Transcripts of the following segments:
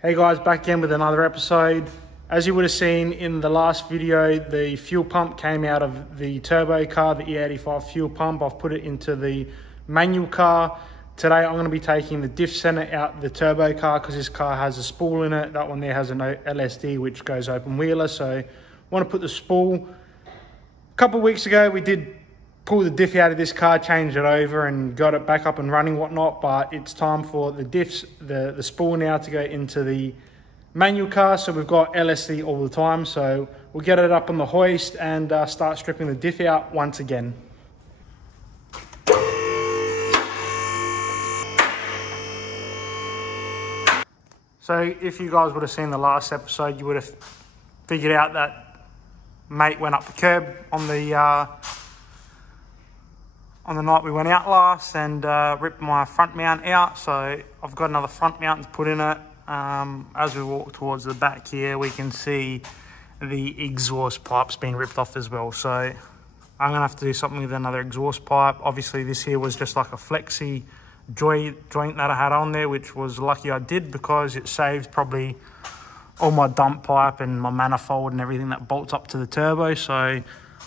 Hey guys, back again with another episode. As you would have seen in the last video, the fuel pump came out of the turbo car, the E85 fuel pump. I've put it into the manual car. Today I'm going to be taking the diff center out the turbo car because this car has a spool in it. That one there has an LSD which goes open wheeler, so I want to put the spool. A couple of weeks ago we did pull the diff out of this car, change it over and got it back up and running, whatnot, but it's time for the diffs, the spool now to go into the manual car. So we've got LSD all the time, so we'll get it up on the hoist and start stripping the diff out once again. So if you guys would have seen the last episode, you would have figured out that mate went up the curb on the night we went out last and ripped my front mount out. So I've got another front mount to put in it. As we walk towards the back here, we can see the exhaust pipe's been ripped off as well. So I'm gonna have to do something with another exhaust pipe. Obviously this here was just like a flexi joint that I had on there, which was lucky I did because it saved probably all my dump pipe and my manifold and everything that bolts up to the turbo. So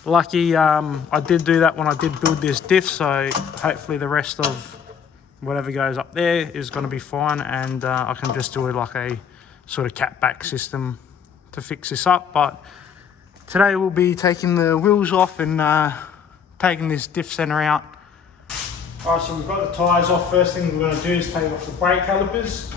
lucky I did do that when I did build this diff, so hopefully the rest of whatever goes up there is going to be fine, and I can just do it like a sort of cat back system to fix this up. But today we'll be taking the wheels off and taking this diff center out. Alright, so we've got the tyres off. First thing we're going to do is take off the brake calipers.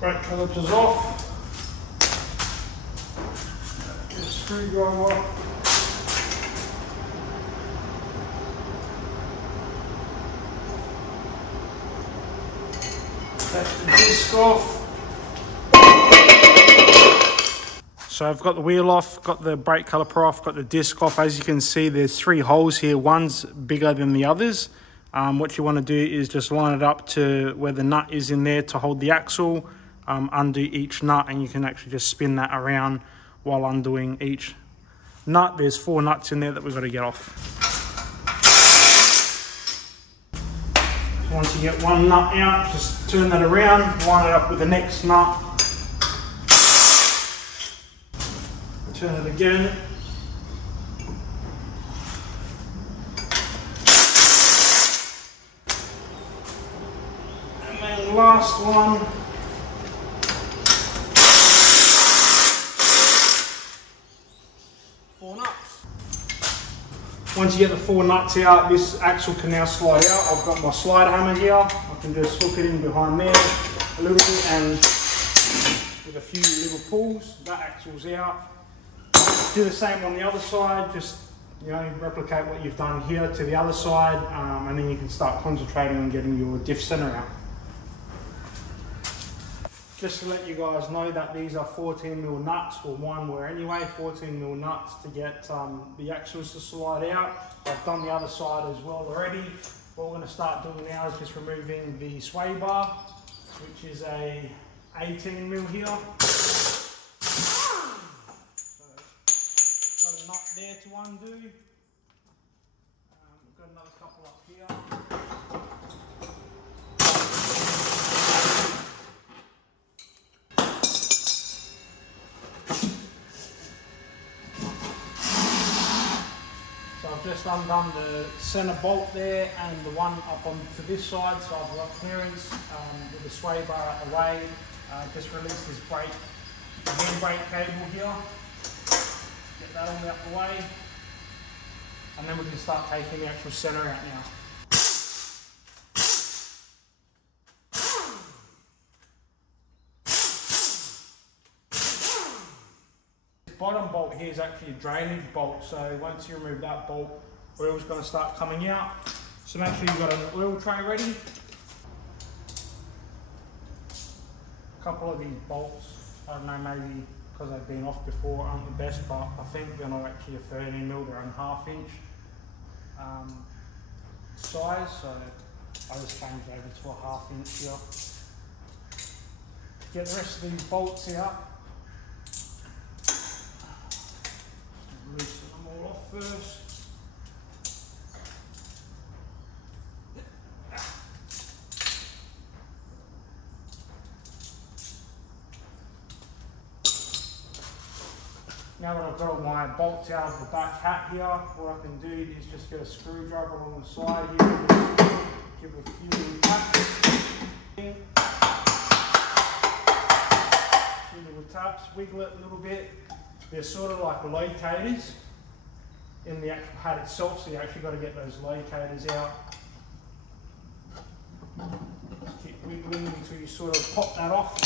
Brake calipers off. Get a screwdriver. Take the disc off. So I've got the wheel off, got the brake caliper off, got the disc off. As you can see, there's 3 holes here. One's bigger than the others. What you want to do is just line it up to where the nut is in there to hold the axle. Undo each nut, and you can actually just spin that around while undoing each nut. There's 4 nuts in there that we've got to get off. Once you get one nut out, just turn that around, line it up with the next nut. Turn it again. And then last one. Once you get the 4 nuts out, this axle can now slide out. I've got my slide hammer here. I can just hook it in behind there a little bit, and with a few little pulls, that axle's out. Do the same on the other side. Just, you know, replicate what you've done here to the other side, and then you can start concentrating on getting your diff center out. Just to let you guys know that these are 14mm nuts, or one were anyway, 14mm nuts to get the axles to slide out. I've done the other side as well already. What we're going to start doing now is just removing the sway bar, which is a 18mm here. So, got a nut there to undo. We've got another couple up here. I've just undone the centre bolt there and the one up onto this side, so I've got clearance with the sway bar out the way. Just release this brake, brake cable here, get that all out the way, and then we can start taking the actual centre out now. Bottom bolt here is actually a drainage bolt, so once you remove that bolt, oil's going to start coming out. So make sure you've got an oil tray ready. A couple of these bolts, I don't know, maybe because they've been off before, aren't the best, but I think they're not actually a 13mm, they're a 1/2 inch. size, so I just changed over to a 1/2 inch here. Get the rest of these bolts out. Loosen them all off first. Now that I've got all my bolts out of the back hat here, what I can do is just get a screwdriver along the side here, give it a few taps, wiggle it a little bit. They're sort of like locators in the actual hat itself, so you actually got to get those locators out. Just keep wiggling until you sort of pop that off.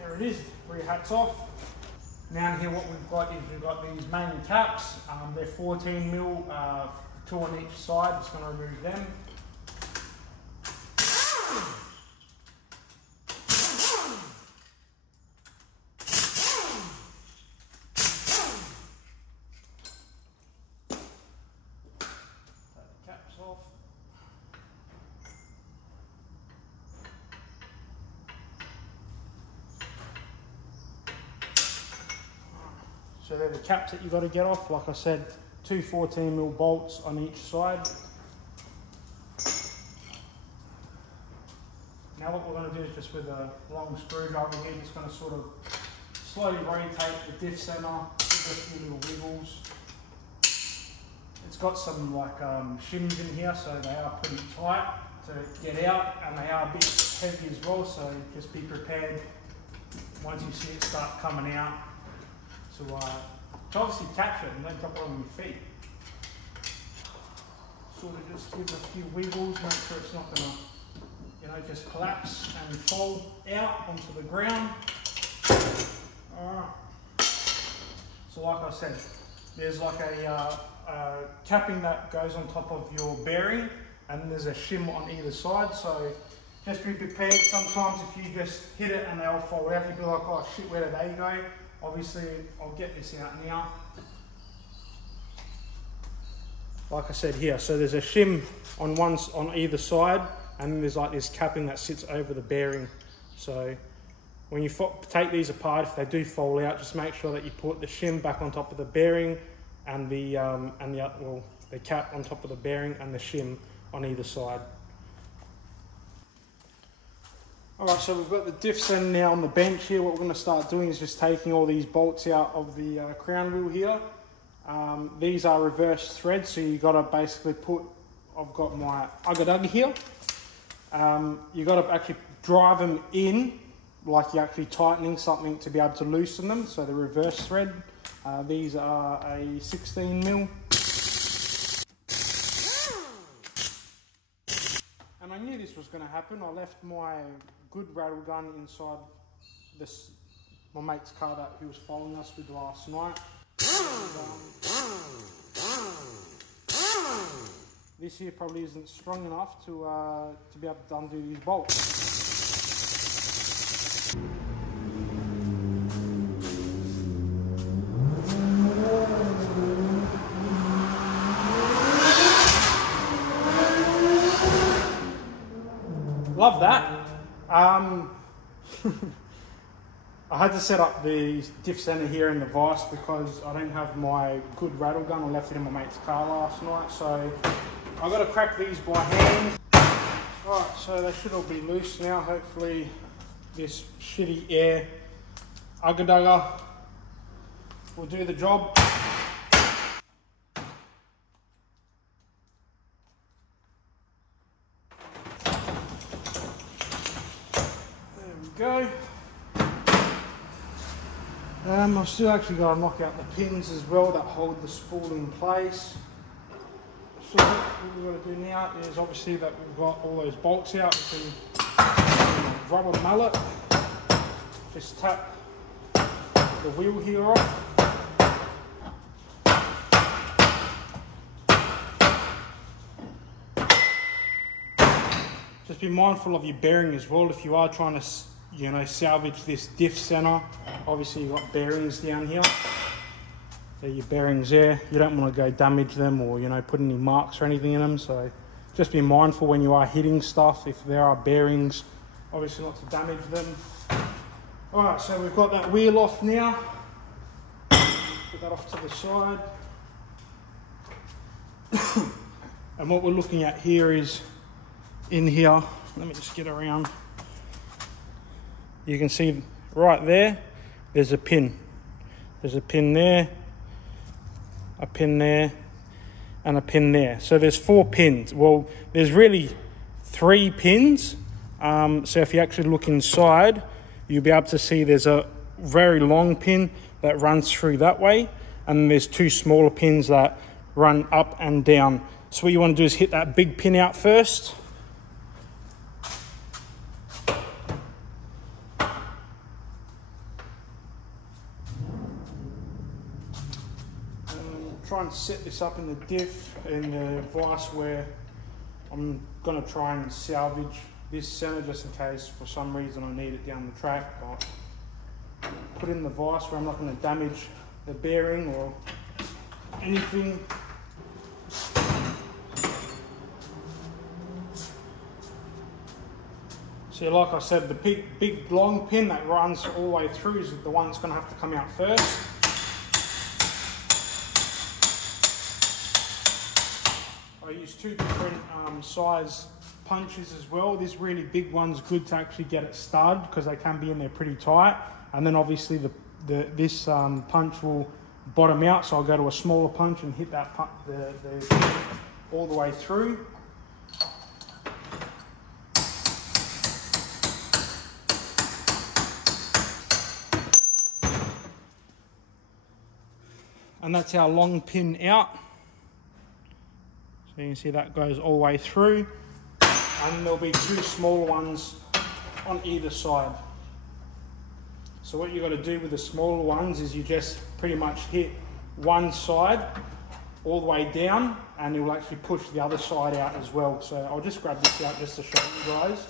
There it is, where your hat's off. Now here what we've got is we've got these main caps. They're 14mm, 2 on each side. Just going to remove them. Off. So they're the caps that you've got to get off. Like I said, 2 14mm bolts on each side. Now what we're going to do is just with a long screwdriver here, just going to sort of slowly rotate the diff center, give it a few little wiggles. It's got some like shims in here, so they are pretty tight to get out, and they are a bit heavy as well, so just be prepared once you see it start coming out to obviously catch it and don't drop it on your feet. Sort of just give it a few wiggles, make sure it's not going to, you know, just collapse and fold out onto the ground. Alright. So like I said, there's like a capping that goes on top of your bearing, and there's a shim on either side, so just be prepared. Sometimes if you just hit it and they'll fall out, you'll be like, oh shit, where did they go? Obviously I'll get this out now. Like I said here, so there's a shim on either side, and then there's like this capping that sits over the bearing. So when you take these apart, if they do fall out, just make sure that you put the shim back on top of the bearing, and the cap on top of the bearing, and the shim on either side. Alright, so we've got the diff center now on the bench here. What we're going to start doing is just taking all these bolts out of the crown wheel here. These are reverse threads, so you got to basically put, I've got my ugga here. You got to actually drive them in like you're actually tightening something to be able to loosen them. So the reverse thread. These are a 16mm. And I knew this was going to happen. I left my good rattle gun inside my mate's car that he was following us with last night. This here probably isn't strong enough to be able to undo these bolts. Love that. I had to set up the diff center here in the vise because I don't have my good rattle gun. I left it in my mate's car last night, so I've got to crack these by hand. Alright, so they should all be loose now. Hopefully this shitty air ugga will do the job. Go. I've still actually got to knock out the pins as well that hold the spool in place. So what we've got to do now is obviously that we've got all those bolts out with the rubber mallet. Just tap the wheel here off. Just be mindful of your bearing as well if you are trying to, you know, salvage this diff center. Obviously you've got bearings down here. They're your bearings there. You don't want to go damage them or, you know, put any marks or anything in them. So just be mindful when you are hitting stuff, if there are bearings, obviously not to damage them. All right, so we've got that wheel off now. Put that off to the side. And what we're looking at here is in here, let me just get around. You can see right there, there's a pin. There's a pin there, a pin there, and a pin there. So there's 4 pins. Well, there's really 3 pins. So if you actually look inside, you'll be able to see there's a very long pin that runs through that way, and there's 2 smaller pins that run up and down. So what you want to do is hit that big pin out first. Try and set this up in the diff, in the vise, where I'm going to try and salvage this center just in case for some reason I need it down the track. But put in the vise where I'm not going to damage the bearing or anything. So like I said, the big long pin that runs all the way through is the one that's going to have to come out first. I use 2 different size punches as well. This really big one's good to actually get it started because they can be in there pretty tight. And then obviously this punch will bottom out, so I'll go to a smaller punch and hit that all the way through. And that's our long pin out. So you can see that goes all the way through, and there'll be 2 smaller ones on either side. So what you've got to do with the smaller ones is you just pretty much hit one side all the way down, and it will actually push the other side out as well. So I'll just grab this out just to show you guys.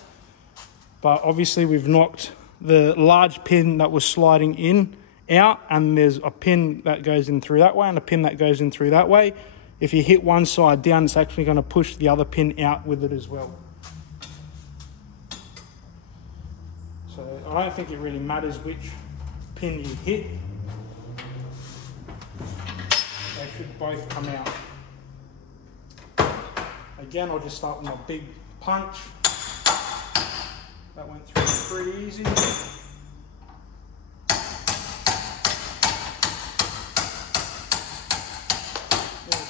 But obviously we've knocked the large pin that was sliding in out, and there's a pin that goes in through that way and a pin that goes in through that way. If you hit one side down, it's actually going to push the other pin out with it as well. So I don't think it really matters which pin you hit. They should both come out. Again, I'll just start with my big punch. That went through pretty easy. There's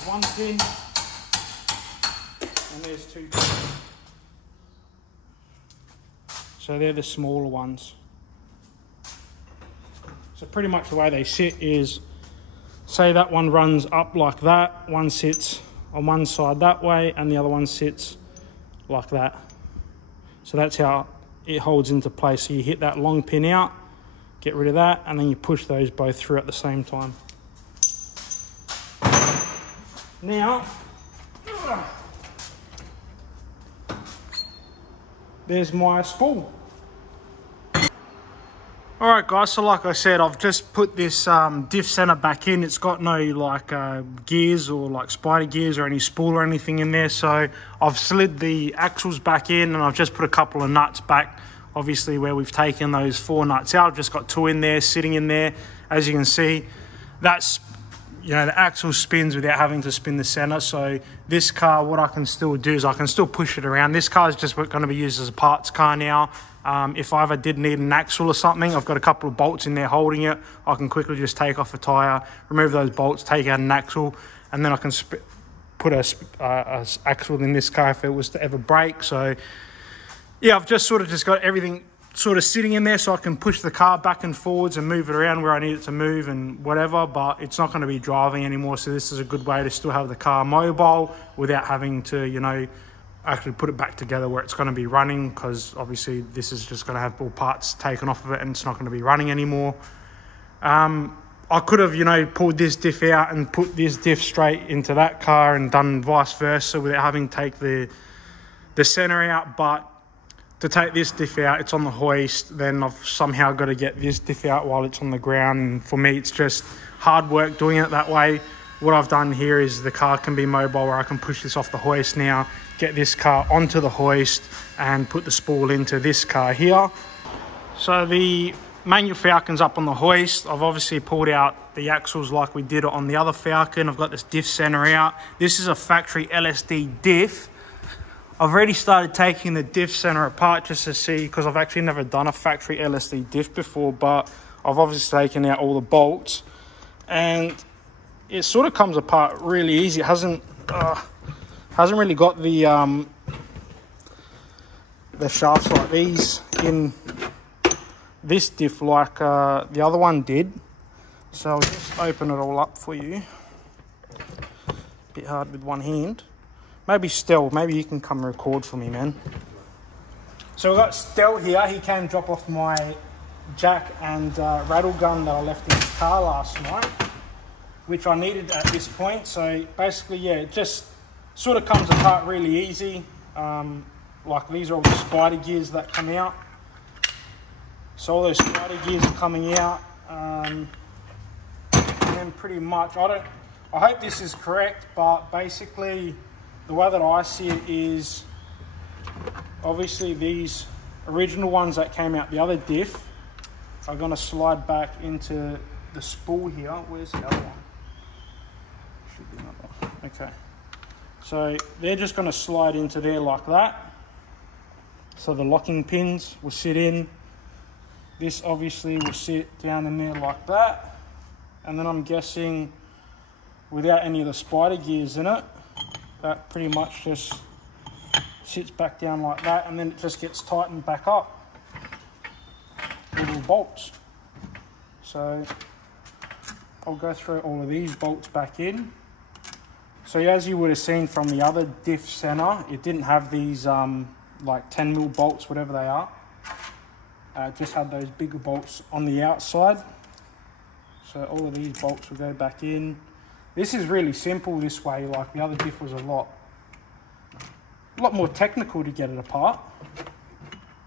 1 pin, and there's 2 pins. So they're the smaller ones. So pretty much the way they sit is, say that one runs up like that, one sits on one side that way, and the other one sits like that. So that's how it holds into place. So you hit that long pin out, get rid of that, and then you push those both through at the same time. Now, there's my spool. Alright guys, so like I said, I've just put this diff center back in. It's got no like gears or like spider gears or any spool or anything in there. So I've slid the axles back in, and I've just put a couple of nuts back, obviously where we've taken those 4 nuts out. I've just got 2 in there, sitting in there. As you can see, that's, you know, the axle spins without having to spin the center. So this car, what I can still do is I can still push it around. This car is just going to be used as a parts car now. If I ever did need an axle or something, I've got a couple of bolts in there holding it. I can quickly just take off a tyre, remove those bolts, take out an axle, and then I can put a axle in this car if it was to ever break. So yeah, I've just got everything sort of sitting in there so I can push the car back and forwards and move it around where I need it to move and whatever, but it's not going to be driving anymore. So this is a good way to still have the car mobile without having to, you know, actually put it back together where it's going to be running, because obviously this is just going to have all parts taken off of it and it's not going to be running anymore. I could have, you know, pulled this diff out and put this diff straight into that car and done vice versa without having to take the center out, but to take this diff out, it's on the hoist, then I've somehow got to get this diff out while it's on the ground, and for me it's just hard work doing it that way. What I've done here is the car can be mobile, where I can push this off the hoist now, get this car onto the hoist and put the spool into this car here. So the manual Falcon's up on the hoist. I've obviously pulled out the axles like we did on the other Falcon. I've got this diff center out. This is a factory LSD diff. I've already started taking the diff center apart just to see, because I've actually never done a factory LSD diff before, but I've obviously taken out all the bolts and it sort of comes apart really easy. It hasn't really got the shafts like these in this diff like the other one did. So I'll just open it all up for you. Bit hard with one hand. Maybe Stel, maybe you can come record for me, man. So we've got Stel here. He came drop off my jack and rattle gun that I left in his car last night, which I needed at this point. So basically, yeah, it just sort of comes apart really easy. Like these are all the spider gears that come out. So all those spider gears are coming out. And then pretty much, I hope this is correct, but basically the way that I see it is, obviously these original ones that came out the other diff are going to slide back into the spool here. Where's the other one? Should be another one. Okay. So they're just going to slide into there like that. So the locking pins will sit in. This obviously will sit down in there like that. And then I'm guessing without any of the spider gears in it, that pretty much just sits back down like that, and then it just gets tightened back up with little bolts. So I'll go through all of these bolts back in. So as you would have seen from the other diff center, it didn't have these like 10mm bolts, whatever they are. It just had those bigger bolts on the outside. So all of these bolts will go back in. This is really simple this way, like the other diff was a lot more technical to get it apart.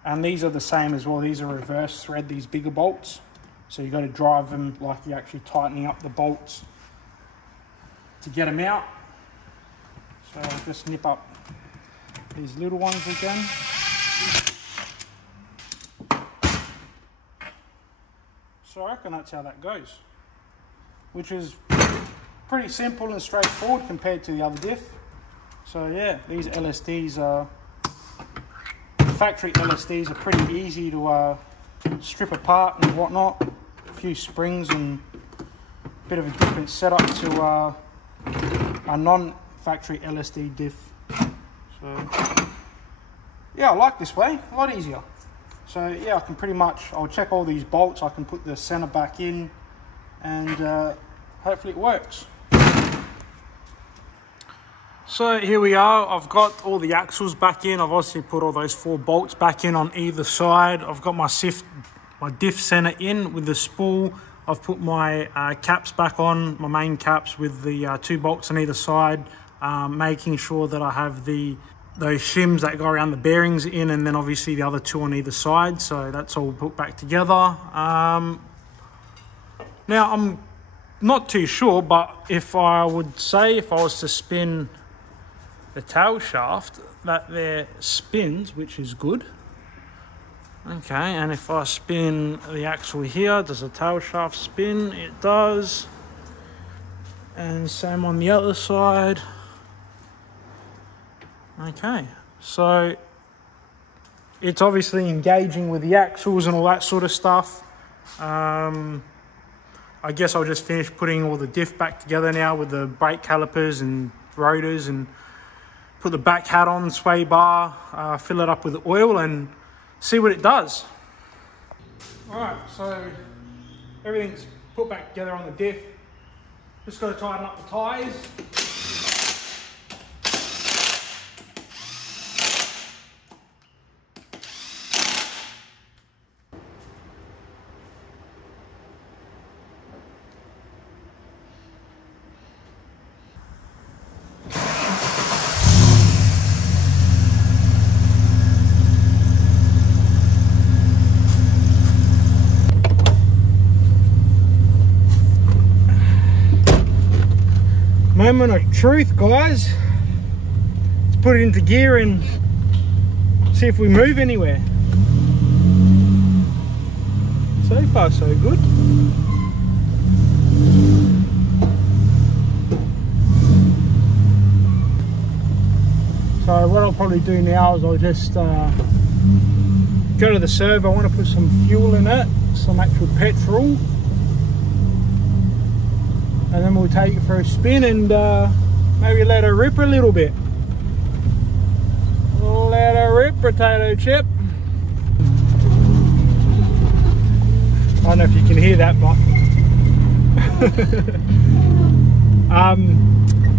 And these are the same as well. These are reverse thread, these bigger bolts. So you've got to drive them like you're actually tightening up the bolts to get them out. So I'll just nip up these little ones again. So I reckon that's how that goes, which is pretty simple and straightforward compared to the other diff. So yeah, these LSDs are, factory LSDs are pretty easy to strip apart and whatnot. A few springs and a bit of a different setup to a non-factory LSD diff. So yeah, I like this way, a lot easier. So yeah, I can pretty much, I'll check all these bolts, I can put the center back in, and hopefully it works. So here we are, I've got all the axles back in. I've obviously put all those 4 bolts back in on either side. I've got my diff center in with the spool. I've put my caps back on, my main caps with the 2 bolts on either side, making sure that I have those shims that go around the bearings in, and then obviously the other 2 on either side. So that's all put back together. Now I'm not too sure, but if I was to spin the tail shaft, that there spins, which is good. Okay, and if I spin the axle here, does the tail shaft spin? It does. And same on the other side. Okay, so it's obviously engaging with the axles and all that sort of stuff. I guess I'll just finish putting all the diff back together now with the brake calipers and rotors, and put the back hat on, sway bar, fill it up with oil and see what it does. Alright, so everything's put back together on the diff. Just got to tighten up the tyres. moment of truth, guys. Let's put it into gear and see if we move anywhere. So far so good. So what I'll probably do now is I'll just go to the servo. I want to put some fuel in it, some actual petrol, and then we'll take it for a spin and maybe let her rip a little bit. Let her rip, potato chip. I don't know if you can hear that, but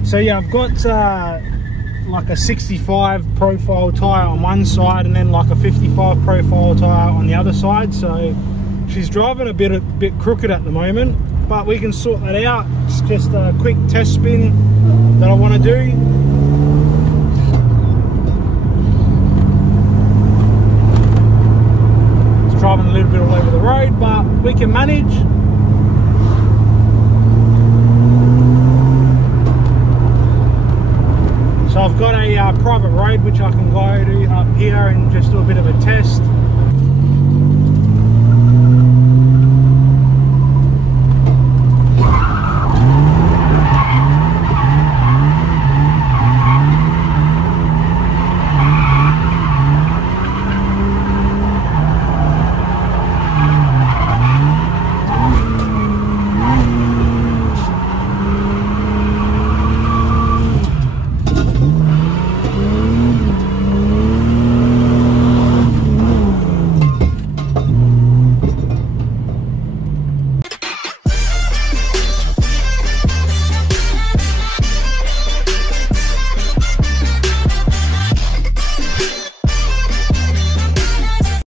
so yeah, I've got like a 65 profile tyre on one side and then like a 55 profile tyre on the other side. So she's driving a bit crooked at the moment, but we can sort that out. It's just a quick test spin that I want to do. It's driving a little bit all over the road, but we can manage. So I've got a private road which I can go to up here and just do a bit of a test.